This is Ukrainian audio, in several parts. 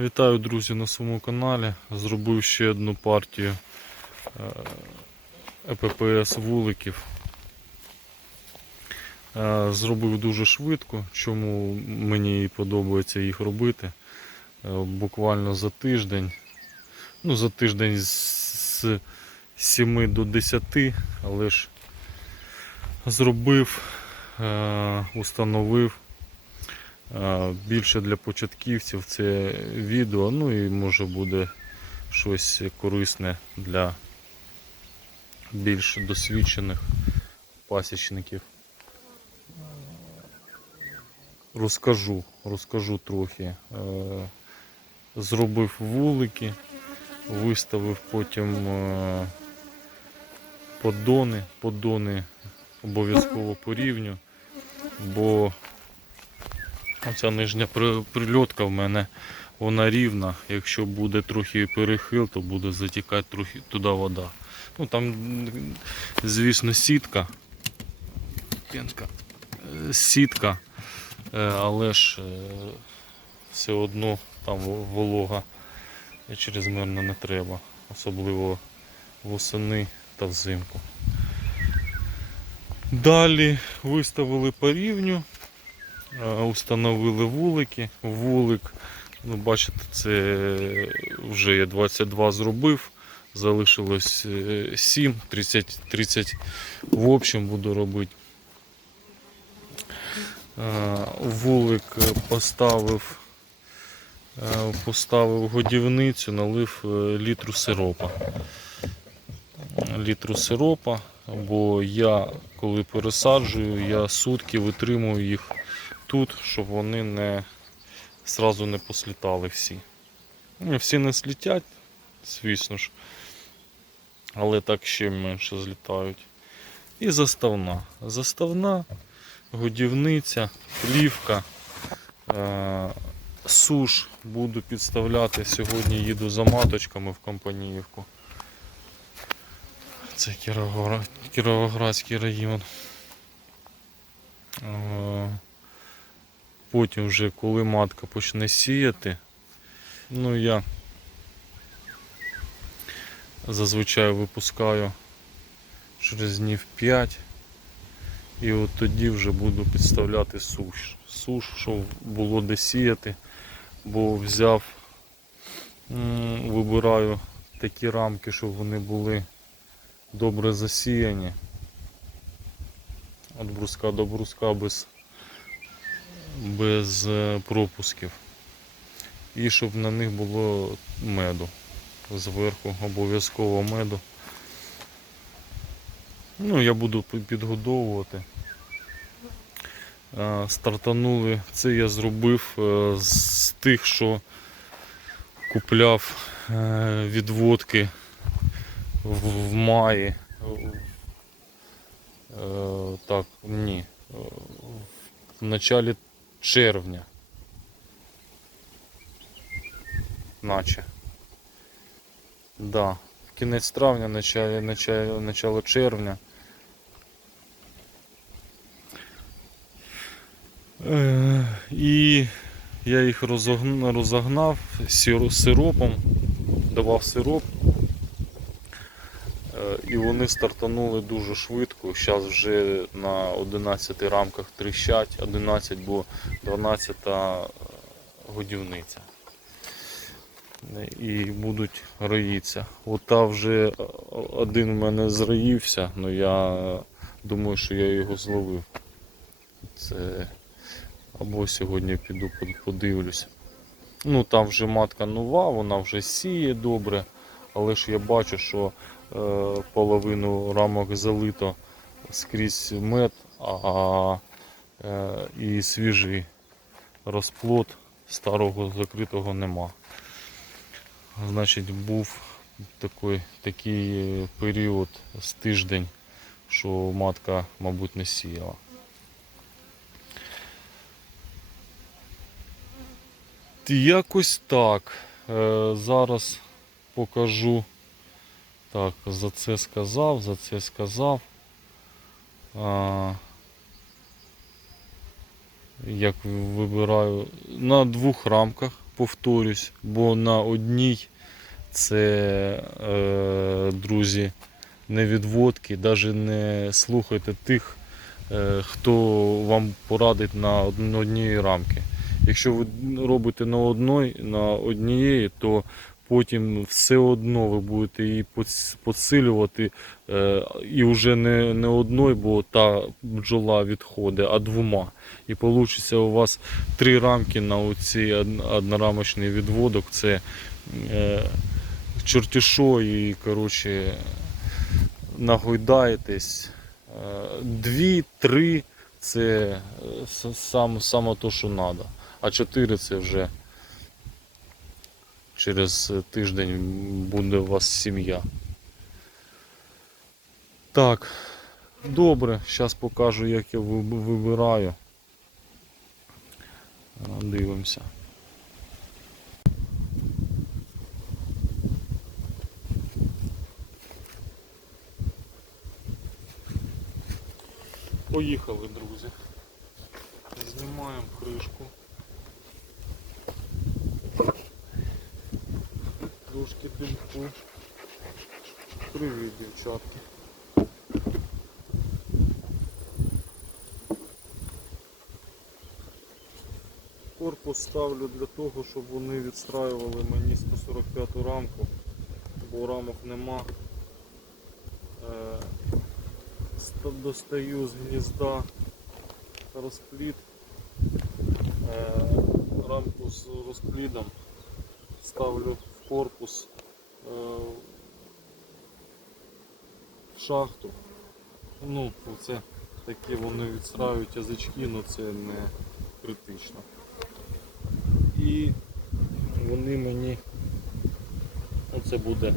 Вітаю, друзі, на своєму каналі. Зробив ще одну партію е, ЕППС вуликів. Е, Зробив дуже швидко, чому мені подобається їх робити. Е, Буквально за тиждень. Ну, за тиждень з 7 до 10, але ж зробив, установив. Більше для початківців це відео, ну і може буде щось корисне для більш досвідчених пасічників. Розкажу, розкажу трохи. Е, Зробив вулики, виставив потім е, поддони, поддони обов'язково по рівню, бо Оця нижня прильотка в мене вона рівна. Якщо буде трохи перехил, то буде затікати трохи туди вода. Ну там, звісно, сітка. Е, Сітка, е, але ж е, все одно там волога і чрезмерно не треба, особливо восени та взимку. Далі виставили по рівню. Е, Установили вулики. Вулик, ну бачите, це вже я 22 зробив. Залишилось е, 7, 30, 30 в общем буду робити. Е, Вулик поставив, е, поставив годівницю, налив літру сиропа. Літру сиропа, бо я коли пересаджую, я сутки витримую їх тут, щоб вони не сразу не послітали всі. Ну, Всі не слітять, звісно ж, але так ще менше злітають. І заставна. Заставна, годівниця, плівка, е- суш буду підставляти. Сьогодні їду за маточками в Компаніївку. Це Кіровоградський район. Е, Потім вже коли матка почне сіяти, ну я зазвичай випускаю через днів 5 і от тоді вже буду підставляти суш. Суш, щоб було де сіяти, бо взяв, вибираю такі рамки, щоб вони були добре засіяні. Від бруска до бруска без без е, пропусків. І щоб на них було меду. Зверху обов'язково меду. Ну, я буду підгодовувати. Стартанули. Це я зробив е, з тих, що купляв е, відводки в, маї. Так, ні. В началі червня. Наче. Да. Кінець травня, начало, начало, начало червня. Е, і я їх розогн- розогнав сиропом, давав сироп. Е, І вони стартанули дуже швидко. Зараз вже на 11 рамках тріщать, 11, бо 12 годівниця. Е, І будуть роїтися. Ота вже е, один в мене зроївся, але я думаю, що я його зловив. Це або сьогодні піду подивлюся. Ну там вже матка нова, вона вже сіє добре, але ж я бачу, що е, половину рамок залито скрізь мед, а е, і свіжий розплод старого закритого нема. Значить, був такий, такий період з тиждень, що матка, мабуть, не сіяла. Якось так. Е, зараз покажу. Так, за це сказав, за це сказав. А, як вибираю на двох рамках повторюсь, бо на одній це, е, друзі, не відводки, навіть не слухайте тих, е, хто вам порадить на одній рамки. Якщо ви робите на одної, на однієї, то потім все одно ви будете її підсилювати е, і вже не, не одною, бо та бджола відходить, а двома. І вийде у вас три рамки на оцій од- однорамочний відводок. Це е, чортішо і коротше, нагойдаєтесь. Е, Дві, три це е, сам, саме то, що треба. А чотири це вже через тиждень буде у вас сім'я. Так, добре, зараз покажу, як я вибираю. Дивимося. Поїхали, друзі. Знімаємо кришку. Трошки димку. Привіт, дівчатки. Корпус ставлю для того, щоб вони відстраювали мені 145 рамку, бо рамок нема. Е, Достаю з гнізда розплід, е, рамку з розплідом ставлю корпус е, в шахту. Ну, це такі вони відстраюють язички, але це не критично. І вони мені, оце буде е,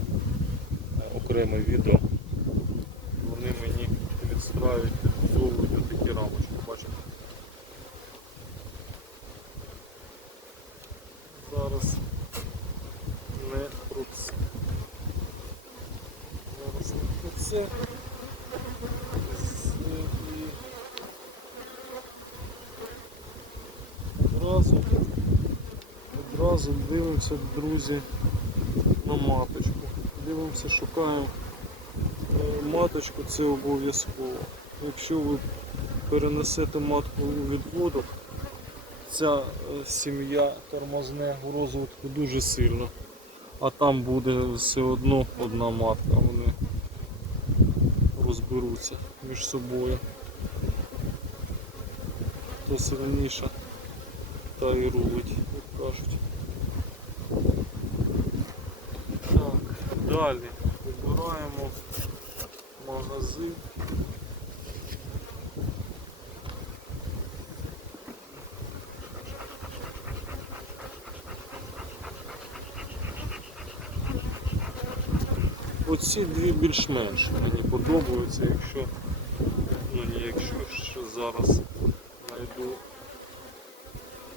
окреме відео, вони мені відстраюють, підбудовують такі рамочки, бачите. Зараз не про це. Зараз і Одразу, одразу дивимося, друзі, на маточку. Дивимося, шукаємо е, маточку, це обов'язково. Якщо ви перенесете матку у відводок, ця е, сім'я тормозне у розвитку дуже сильно. А там буде все одно одна матка, вони розберуться між собою. Хто сильніша, та і рулить, як кажуть. Так, далі вибираємо магазин. Оці дві більш-менш мені подобаються, якщо, ну не якщо ще зараз знайду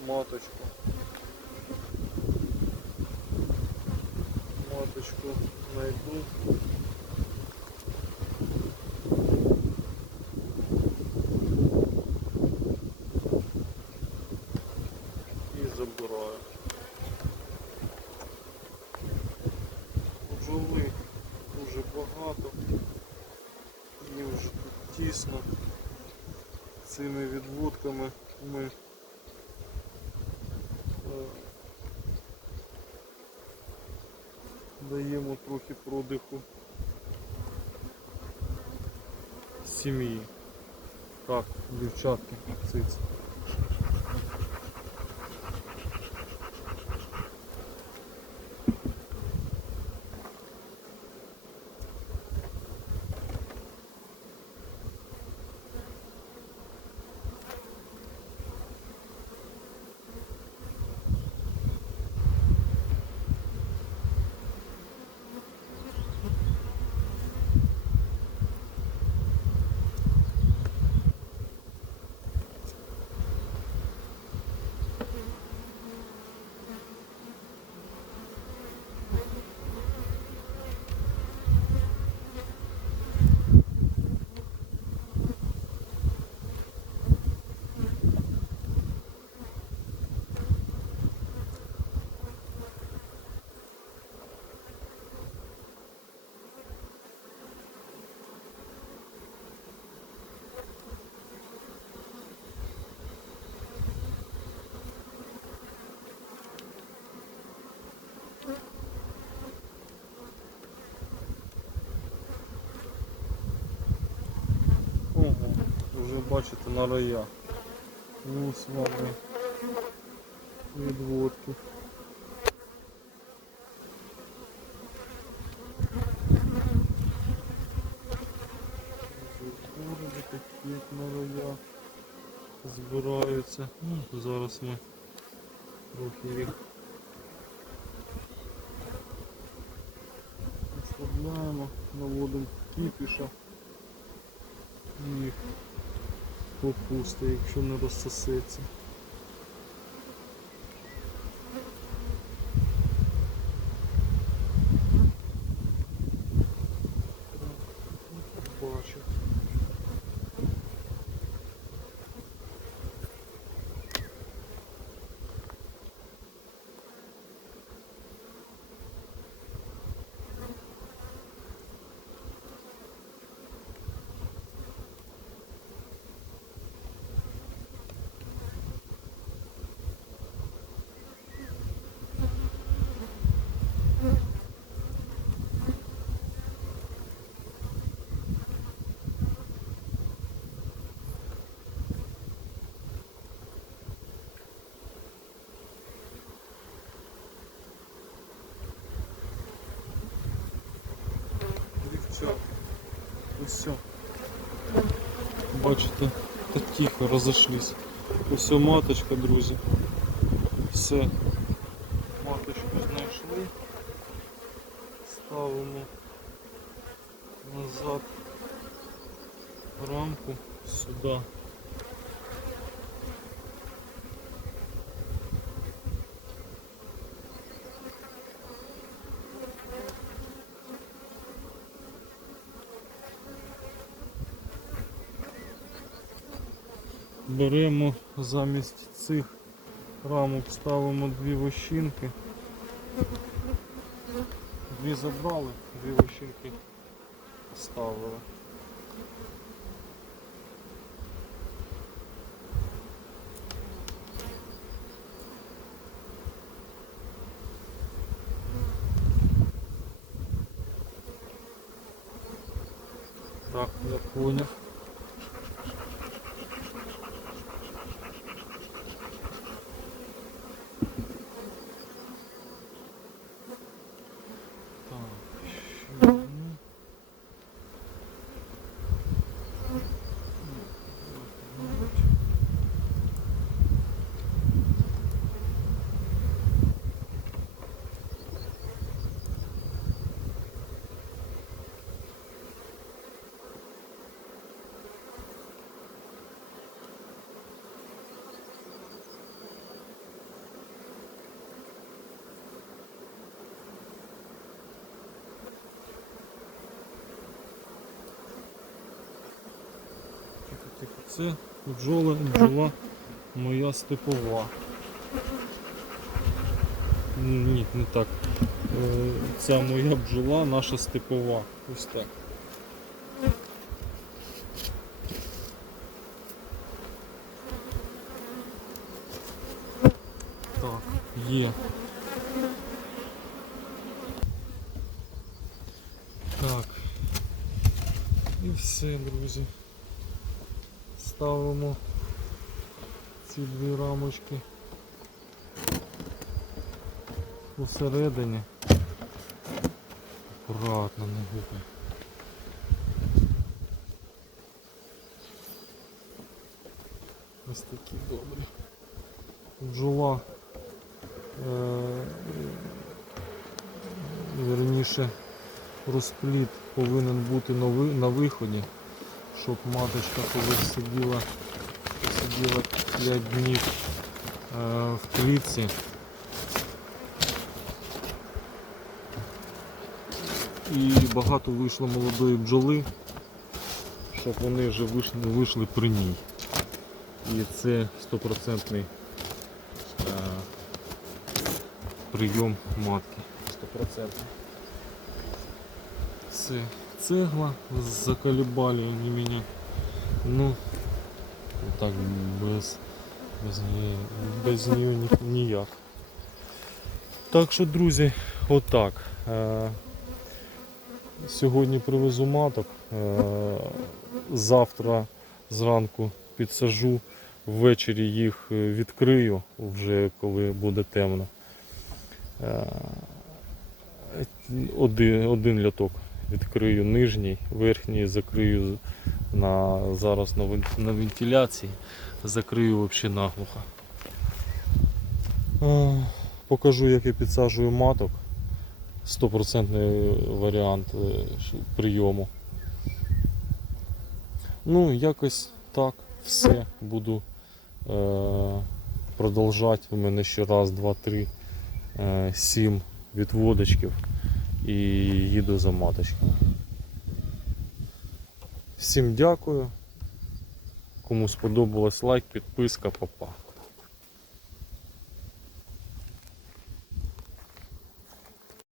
маточку. Маточку знайду. І забираю. Бджоли дуже багато. Їм вже тут тісно. Цими ми е, даємо трохи продиху сім'ї. Так, дівчатки, циц. Ви бачите на роя. Ось вам відводки. Городи такі на роя збираються. Ну, зараз ми трохи їх розслабляємо, наводимо кіпіша їх попусти, якщо не розсосеться. Бачу. Дівчата. Ось. Бачите, так тихо розійшлись. Ось маточка, друзі. Все. Маточку знайшли. Ставимо назад рамку сюди. Беремо замість цих рамок, ставимо дві вощинки. Дві забрали, дві вощинки ставили. Так, я понял. Так, ще одну. Тихо. Це бджола, бджола моя степова. Ні, не так. Е, Ця моя бджола, наша степова. Ось так. Так, є. Так. І все, друзі. Ставимо ці дві рамочки посередині. Акуратно не гупай. Ось такі добрі. Бджола е, вірніше розплід повинен бути на виході, щоб маточка коли сиділа, сиділа 5 днів е, в клітці. І багато вийшло молодої бджоли, щоб вони вже вийшли, вийшли при ній. І це стопроцентний е, прийом матки. Стопроцентний. Це цегла заколебали они меня. Ну, так без, без, неї, без нее ні, ніяк. Так що, друзі, отак. Е, Сьогодні привезу маток. Е, Завтра зранку підсажу, ввечері їх е, відкрию, вже коли буде темно. Е, Один, один льоток відкрию нижній, верхній закрию на, зараз на, на вентиляції, закрию взагалі наглухо. Е, Покажу, як я підсаджую маток. Стопроцентний варіант е, прийому. Ну, якось так, все буду е, продовжати. У мене ще раз, два, три, е, сім відводочків і їду за маточками. Всім дякую. Кому сподобалось лайк, підписка, папа.